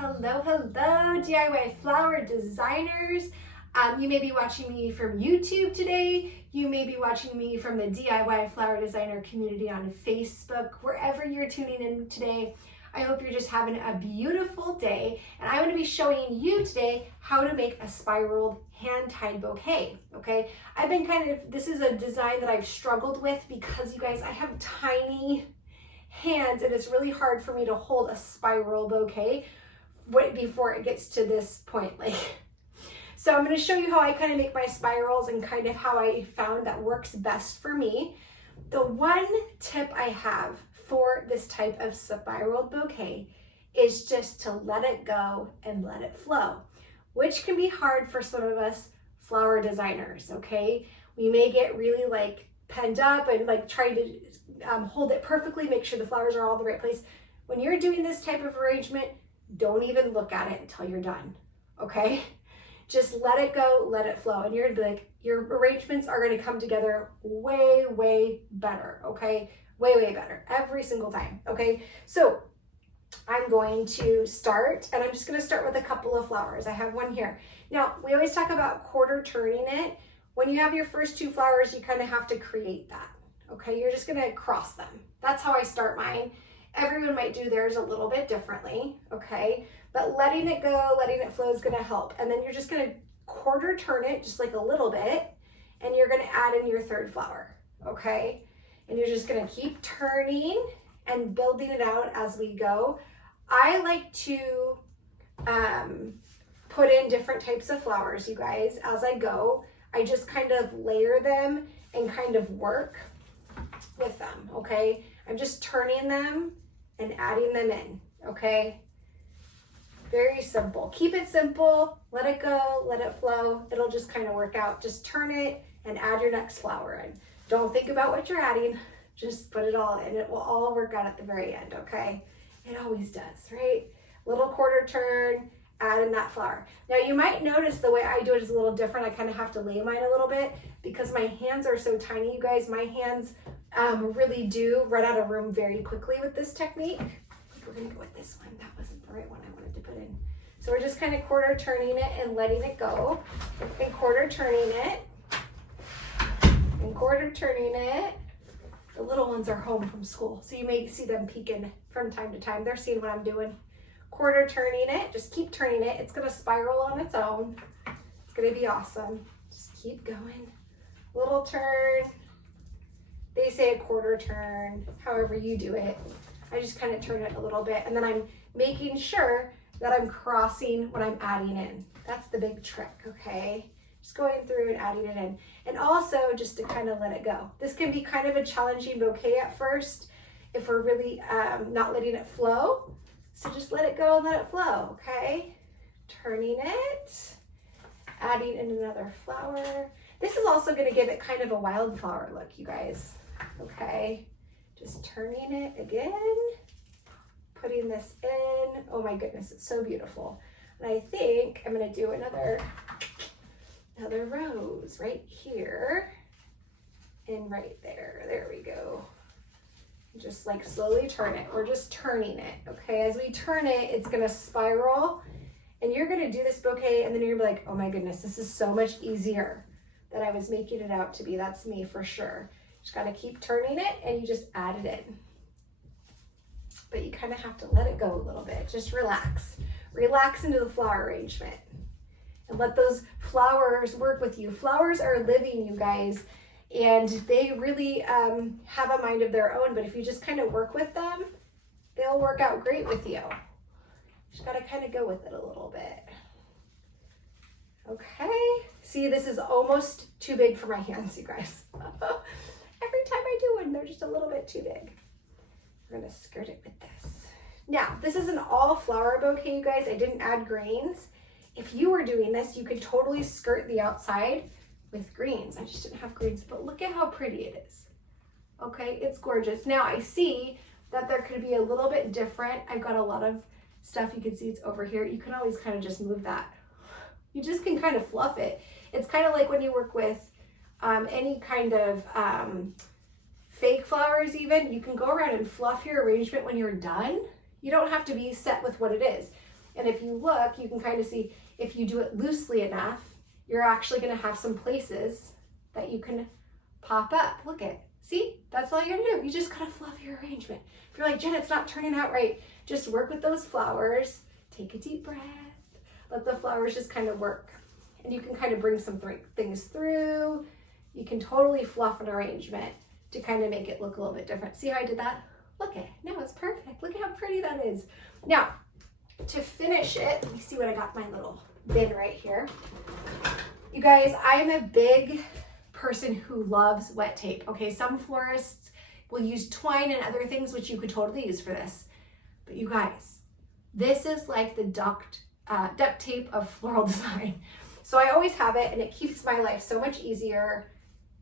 Hello, hello, DIY flower designers. You may be watching me from YouTube today. You may be watching me from the DIY flower designer community on Facebook. Wherever you're tuning in today, I hope you're just having a beautiful day. And I'm going to be showing you today how to make a spiraled hand-tied bouquet. Okay, this is a design that I've struggled with because you guys, I have tiny hands and it's really hard for me to hold a spiral bouquet before it gets to this point. So I'm going to show you how I kind of make my spirals and kind of how I found that works best for me. The one tip I have for this type of spiraled bouquet is just to let it go and let it flow, which can be hard for some of us flower designers, okay? We may get really penned up and try to hold it perfectly, make sure the flowers are all in the right place. When you're doing this type of arrangement, don't even look at it until you're done, okay? Just let it go, let it flow. And you're gonna be like, your arrangements are gonna come together way, way better, okay? Way, way better every single time, okay? So I'm going to start, and I'm just gonna start with a couple of flowers. I have one here. Now, we always talk about quarter turning it. When you have your first two flowers, you kind of have to create that, okay? You're just gonna cross them. That's how I start mine. Everyone might do theirs a little bit differently, okay? But letting it go, letting it flow is gonna help. And then you're just gonna quarter turn it just like a little bit, and you're gonna add in your third flower, okay? And you're just gonna keep turning and building it out as we go. I like to put in different types of flowers, you guys, as I go. I just kind of layer them and kind of work with them, okay? I'm just turning them and adding them in, okay? Very simple. Keep it simple, let it go, let it flow. It'll just kind of work out. Just turn it and add your next flower in. Don't think about what you're adding, just put it all in. It will all work out at the very end, okay? It always does, right? Little quarter turn, add in that flower. Now you might notice the way I do it is a little different. I kind of have to lay mine a little bit because my hands are so tiny, you guys. My hands really do run out of room very quickly with this technique. We're gonna go with this one. That wasn't the right one I wanted to put in. So we're just kind of quarter turning it and letting it go, and quarter turning it, and quarter turning it. The little ones are home from school, so you may see them peeking from time to time. They're seeing what I'm doing. Quarter turning it, just keep turning it. It's gonna spiral on its own. It's gonna be awesome. Just keep going. Little turn. They say a quarter turn, however you do it. I just kind of turn it a little bit, and then I'm making sure that I'm crossing when I'm adding in. That's the big trick, okay? Just going through and adding it in. And also just to kind of let it go. This can be kind of a challenging bouquet at first if we're really not letting it flow. So just let it go and let it flow, okay? Turning it, adding in another flower. This is also gonna give it kind of a wildflower look, you guys, okay? Just turning it again, putting this in. Oh my goodness, it's so beautiful. And I think I'm gonna do another rose right here and right there. There we go. Just slowly turn it. We're just turning it, okay? As we turn it, it's gonna spiral, and you're gonna do this bouquet, and then you're gonna be like, oh my goodness, this is so much easier than I was making it out to be. That's me for sure. Just gotta keep turning it, and you just add it in. But you kind of have to let it go a little bit. Just relax. Relax into the flower arrangement. And let those flowers work with you. Flowers are living, you guys, and they really have a mind of their own. But if you just kind of work with them, they'll work out great with you. Just gotta kind of go with it a little bit. Okay. See, this is almost too big for my hands, you guys. Every time I do one, they're just a little bit too big. We're gonna skirt it with this. Now, this is an all flower bouquet, you guys. I didn't add greens. If you were doing this, you could totally skirt the outside with greens. I just didn't have greens, but look at how pretty it is. Okay, it's gorgeous. Now I see that there could be a little bit different. I've got a lot of stuff. You can see it's over here. You can always kind of just move that. You just can kind of fluff it. It's kind of like when you work with any kind of fake flowers even, you can go around and fluff your arrangement when you're done. You don't have to be set with what it is. And if you look, you can kind of see if you do it loosely enough, you're actually going to have some places that you can pop up. Look at, see, that's all you're going to do. You just got to fluff your arrangement. If you're like, Jen, it's not turning out right, just work with those flowers. Take a deep breath. Let the flowers just kind of work. And you can kind of bring some things through. You can totally fluff an arrangement to kind of make it look a little bit different. See how I did that? Look at it. No, it's perfect. Look at how pretty that is. Now, to finish it, let me see what I got in my little bin right here. You guys, I'm a big person who loves wet tape. Okay, some florists will use twine and other things, which you could totally use for this. But you guys, this is like the duct tape of floral design. So I always have it, and it keeps my life so much easier,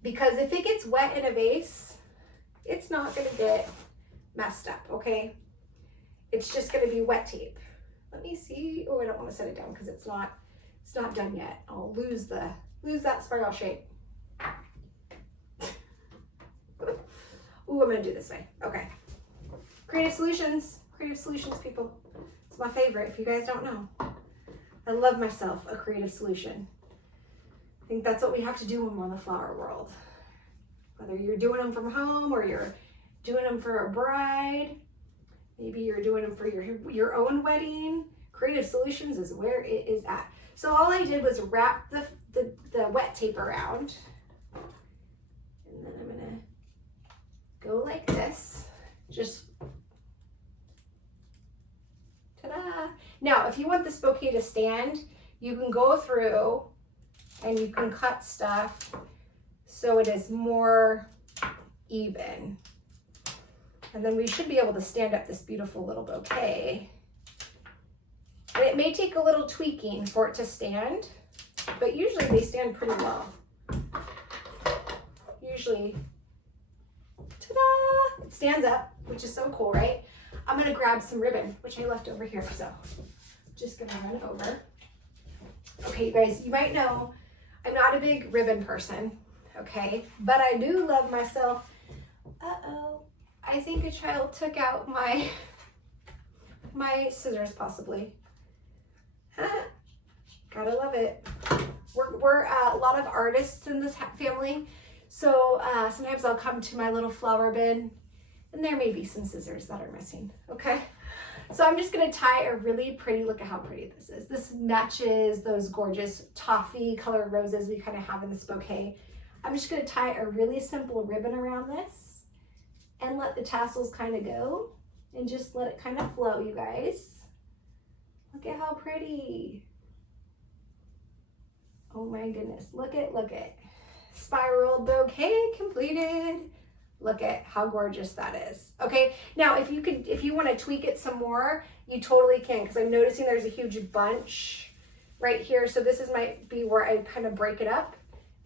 because if it gets wet in a vase, it's not going to get messed up, okay? It's just going to be wet tape. Let me see. Oh, I don't want to set it down because it's not done yet. I'll lose that spiral shape. Ooh, I'm going to do this way. Okay. Creative solutions, people. It's my favorite, if you guys don't know. I love myself a creative solution. I think that's what we have to do when we're in the flower world. Whether you're doing them from home or you're doing them for a bride, maybe you're doing them for your own wedding, creative solutions is where it is at. So all I did was wrap the wet tape around. And then I'm gonna go like this. Just ta-da! Now, if you want this bouquet to stand, you can go through and you can cut stuff so it is more even. And then we should be able to stand up this beautiful little bouquet. And it may take a little tweaking for it to stand, but usually they stand pretty well. Usually, ta-da! It stands up, which is so cool, right? I'm gonna grab some ribbon, which I left over here, so just gonna run over. Okay, you guys, you might know I'm not a big ribbon person, okay? But I do love myself. Uh-oh, I think a child took out my scissors, possibly. Gotta love it. We're a lot of artists in this family, so sometimes I'll come to my little flower bin and there may be some scissors that are missing, okay? So I'm just gonna tie a really pretty, look at how pretty this is. This matches those gorgeous toffee colored roses we kind of have in this bouquet. I'm just gonna tie a really simple ribbon around this and let the tassels kind of go and just let it kind of flow, you guys. Look at how pretty. Oh my goodness, look at. Spiral bouquet completed. Look at how gorgeous that is. Okay, now if you want to tweak it some more, you totally can, because I'm noticing there's a huge bunch right here. So this might be where I kind of break it up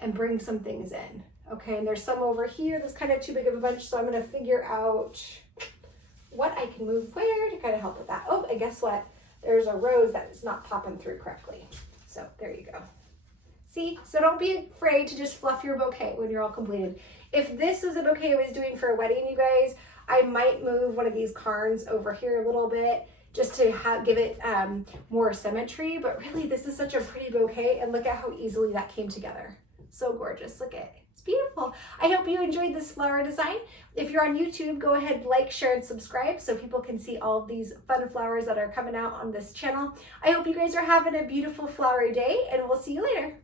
and bring some things in. Okay, and there's some over here that's kind of too big of a bunch, so I'm going to figure out what I can move where to kind of help with that. Oh, and guess what? There's a rose that is not popping through correctly. So there you go. See? So don't be afraid to just fluff your bouquet when you're all completed. If this was a bouquet I was doing for a wedding, you guys, I might move one of these carns over here a little bit just to give it more symmetry. But really, this is such a pretty bouquet, and look at how easily that came together. So gorgeous. Look at it. It's beautiful. I hope you enjoyed this flower design. If you're on YouTube, go ahead, like, share, and subscribe so people can see all of these fun flowers that are coming out on this channel. I hope you guys are having a beautiful flowery day, and we'll see you later.